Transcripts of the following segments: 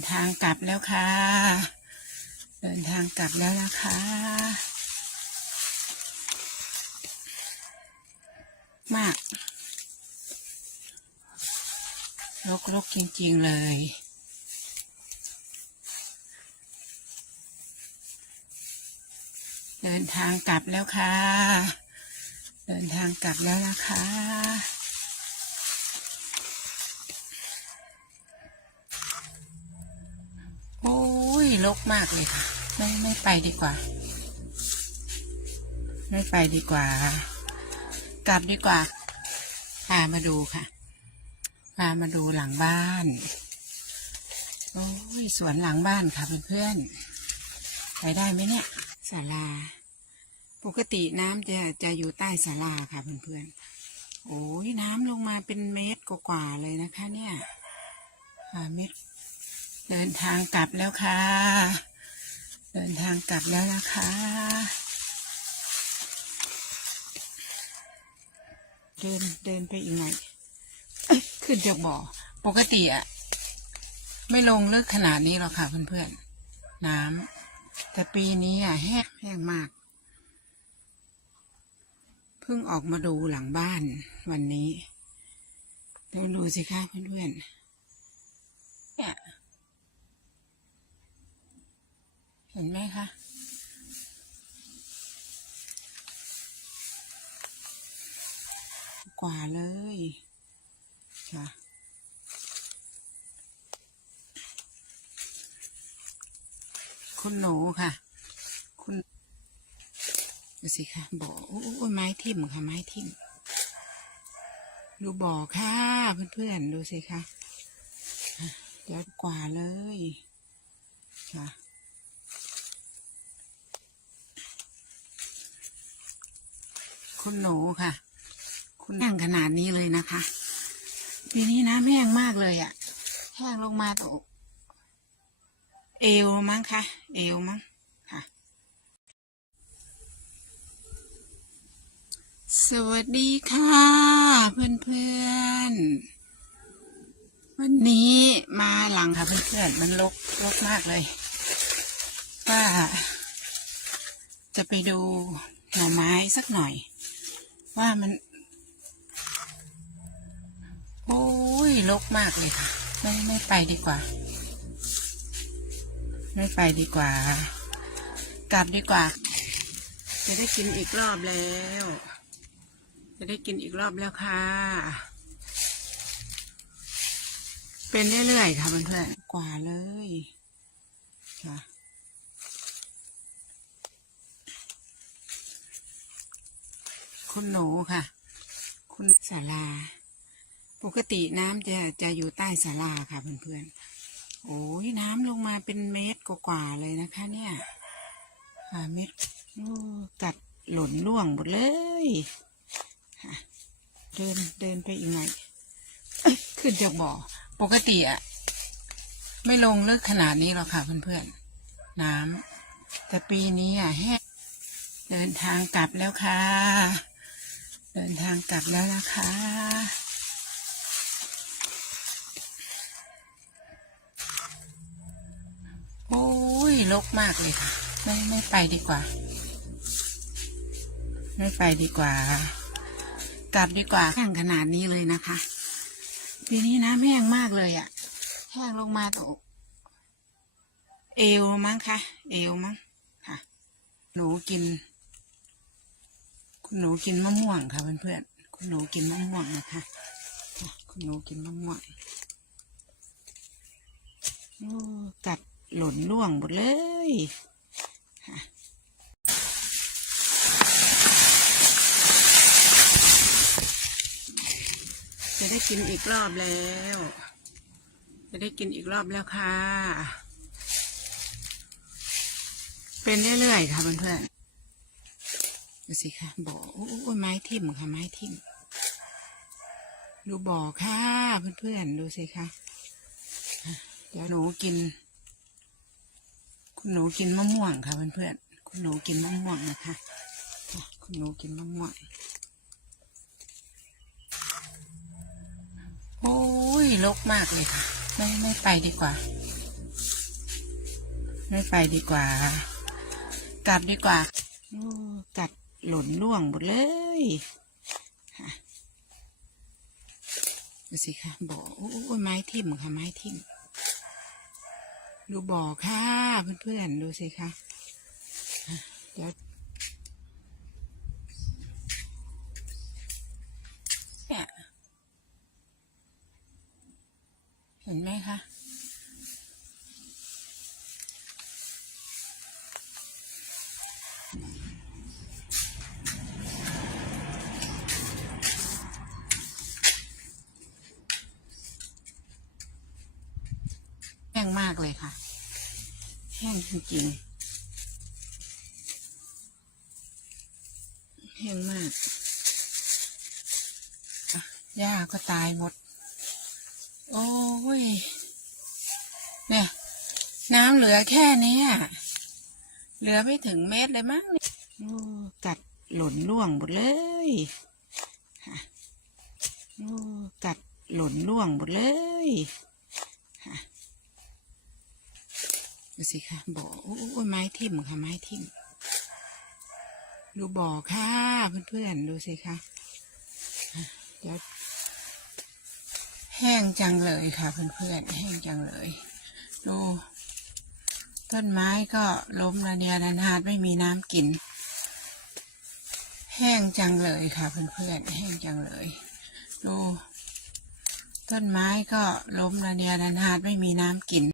นทางกลับแล้วค่ะ เดินทางกลับแล้วนะคะ มากรกรกจริงๆเลย เดินทางกลับแล้วค่ะ เดินทางกลับแล้วนะคะ โอ้ ยรกมากเลยค่ะ ไม่ไม่ไปดีกว่า ไม่ไปดีกว่า กลับดีกว่าพามาดูค่ะพามาดูหลังบ้านโอ้ยสวนหลังบ้านค่ะเพื่อนๆไปได้ไหมเนี่ยศาลา ปกติน้ำจะจะอยู่ใต้ศาลาค่ะเพื่อนๆโอ้ยน้ำลงมาเป็นเมตรกว่าๆเลยนะคะ เนี่ยเมตร เดินทางกลับแล้วค่ะ เดินทางกลับแล้วนะคะ เดินเดินไปอีกหน่อยเอ้ยขึ้นจากบ่อ ปกติอะไม่ลงลึกขนาดนี้หรอกค่ะเพื่อนๆ น้ำแต่ปีนี้อะแห้งแห้งมาก เพิ่งออกมาดูหลังบ้านวันนี้เดี๋ยวดูสิคะเพื่อนๆเนี่ย เห็นไหมคะกว่าเลยค่ะคุณหนูค่ะ คุณดูสิค่ะบ่อโอ้ยไม้ทิ่มค่ะไม้ทิ่มดูบ่อค่ะเพื่อนๆดูสิค่ะอะเดี๋ยวกว่าเลยค่ะ คุณหนูค่ะ คุณแห้งขนาดนี้เลยนะคะ ปีนี้น้ำแห้งมากเลยอะ่ะ แห้งลงมาตกเอวมั้งคะเอวมั้งค่ะ สวัสดีค่ะ เพื่อนๆวันนี้มาหลังค่ะเพื่อนๆมันรกรกมากเลยว่าจะไปดูหน่อไม้สักหน่อย ว่ามัน โอ้ยรกมากเลยค่ะ ไม่ไม่ไปดีกว่า ไม่ไปดีกว่า กลับดีกว่า จะได้กินอีกรอบแล้ว จะได้กินอีกรอบแล้วค่ะ เป็นเรื่อยๆค่ะเพื่อนๆกว่าเลยค่ะ คุณหนูค่ะ คุณศาลา ปกติน้ำจะจะอยู่ใต้ศาลาค่ะเพื่อนๆ โอ้ยน้ำลงมาเป็นเมตรกว่าๆเลยนะคะ เนี่ยห้าเมตรกัดหล่นล่วงหมดเลยค่ะเดินเดินไปอีกหน่อยเอ้ยขึ้นจากบ่อ ปกติอะไม่ลงลึกขนาดนี้หรอกค่ะเพื่อนๆ น้ำแต่ปีนี้อะแห้งเดินทางกลับแล้วค่ะ ดินทางกลับแล้วนะคะ โอ้ยรกมากเลยค่ะ ไม่ไม่ไปดีกว่า ไม่ไปดีกว่า กลับดีกว่าแห้งขนาดนี้เลยนะคะ ปีนี้น้ำแห้งมากเลยอะ่ะ แห้งลงมาตกเอวมั้งคะ เอวมั้งค่ะ หนูกิน คุณหนูกินมะม่วงค่ะเพื่อนๆคุณหนูกินมะม่วงนะคะคุณหนูกินมะม่วงโอ้กัดหล่นล่วงหมดเลยค่ะจะได้กินอีกรอบแล้ว จะได้กินอีกรอบแล้วค่ะ เป็นเรื่อยๆค่ะเพื่อนๆ ดูสิค่ะบ่อโอ้ยไม้ทิ่มค่ะไม้ทิ่มดูบ่อค่ะเพื่อนๆดูสิค่ะเดี๋ยวหนูกิน คุณหนูกินมะม่วงค่ะเพื่อนๆคุณหนูกินมะม่วงนะคะคุณหนูกินมะม่วงโอ้ยรกมากเลยค่ะ ไม่ไม่ไปดีกว่า ไม่ไปดีกว่า กลับดีกว่าอ้กัด หล่นล่วงหมดเลยดูสิค่ะบ่อโอ้โอ้ไม้ทิ่มค่ะ ไม้ทิ่ม ดูบ่อค่ะเพื่อนๆ ดูสิคะอะเดี๋ยวเห็นไหมคะ ห้งมากเลยค่ะ แห้งจริงๆ แห้งมากหญ้าก็ตายหมด โอ้ย เนี่ย น้ำเหลือแค่นี้ยเหลือไม่ถึงเมตรเลยมั้งเนี่ยโอ้กัดหล่นล่วงหมดเลยโอ้กัดหล่นล่วงหมดเลยค่ะ ดูสิค่ะบ่อโอ้โอ้ไม้ทิ่มค่ะ ไม้ทิ่ม ดูบ่อค่ะเพื่อนๆ ดูสิคะอะเดี๋ยวแห้งจังเลยค่ะ เพื่อนๆ แห้งจังเลย ดู ต้นไม้ก็ล้มระเนียระนาดไม่มีน้ำกิน แห้งจังเลยค่ะ เพื่อนๆ แห้งจังเลย ดูต้นไม้ก็ล้มระเนียระนาดไม่มีน้ำกิน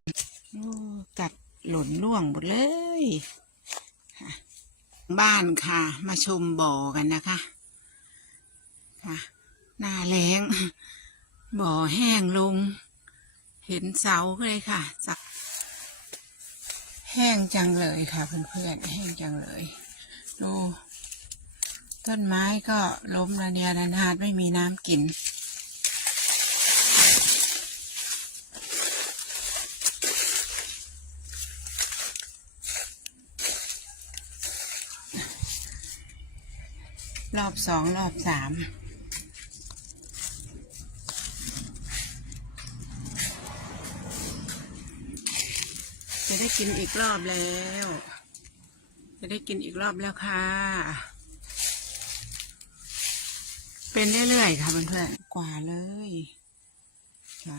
กัด หล่นล่วงหมดเลยบ้านค่ะ มาชมบ่อกันนะคะค่ะหน้าแรงบ่อแห้งลง เห็นเสาเลยค่ะสักแห้งจังเลยค่ะเพื่อนๆแห้งจังเลยดูต้นไม้ก็ล้มระเนียระนาดไม่มีน้ำกิน รอบสองรอบสามจะได้กินอีกรอบแล้ว จะได้กินอีกรอบแล้วค่ะ เป็นเรื่อยๆค่ะเพื่อนๆกว่าเลยค่ะ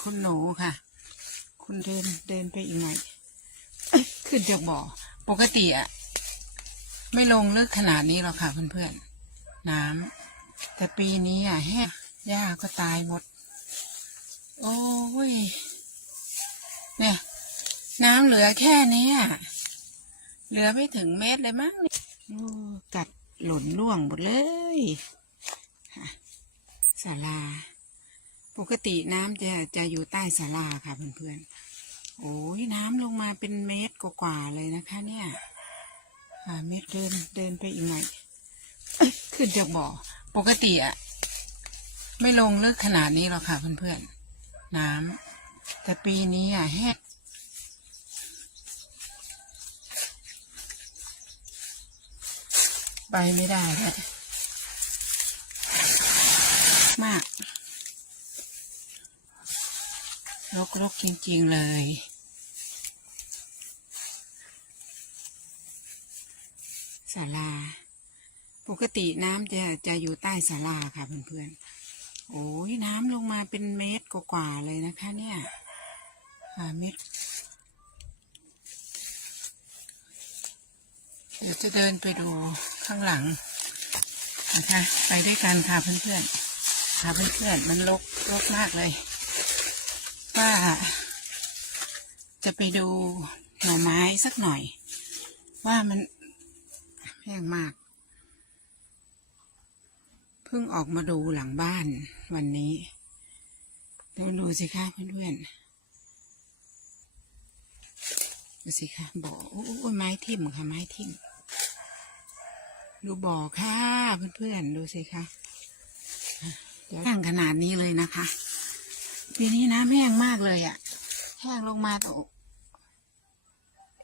คุณหนูค่ะ คุณเดินเดินไปอีกหน่อย ขึ้นจากบ่อ ปกติอะไม่ลงลึกขนาดนี้หรอกค่ะเพื่อนๆ น้ำแต่ปีนี้อะแห้งหญ้าก็ตายหมด โอ้ย เนี่ย น้ำเหลือแค่นี้ยเหลือไม่ถึงเมตรเลยมั้งกัดหล่นล่วงหมดเลยศาลา ปกติน้ำจะจะอยู่ใต้ศาลาค่ะเพื่อนๆ โอ้ยน้ำลงมาเป็นเมตรกว่าๆเลยนะคะ เนี่ยเมตรเดินเดินไปอีกหน่อยขึ้นจากบ่อ ปกติอะไม่ลงลึกขนาดนี้หรอกค่ะเพื่อนๆน้ำแต่ปีนี้อะแห้งไปไม่ได้แฮะมาก รกรกจริงๆเลยศาลา ปกติน้ำจะจะอยู่ใต้ศาลาค่ะเพื่อนๆ โอ้ยน้ำลงมาเป็นเมตรกว่าๆเลยนะคะ เนี่ยอ่าเมตรเดี๋ยวจะเดินไปดูข้างหลังนะคะ ไปด้วยกันค่ะเพื่อนๆค่ะเพื่อนๆมันรกรกมากเลย ว่า จะไปดูหน่อไม้สักหน่อย ว่ามันแพงมาก เพิ่งออกมาดูหลังบ้านวันนี้ ดูดูสิคะเพื่อนๆดูสิคะบ่อโอ้โอ้ไม้ทิ่มค่ะไม้ทิ่มดูบ่อค่ะเพื่อนๆดูสิคะแห้งขนาดนี้เลยนะคะ ปีนี้น้ำแห้งมากเลยอะ่ะ แห้งลงมาตก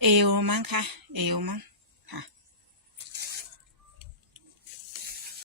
เอวมั้งคะ เอวมั้ง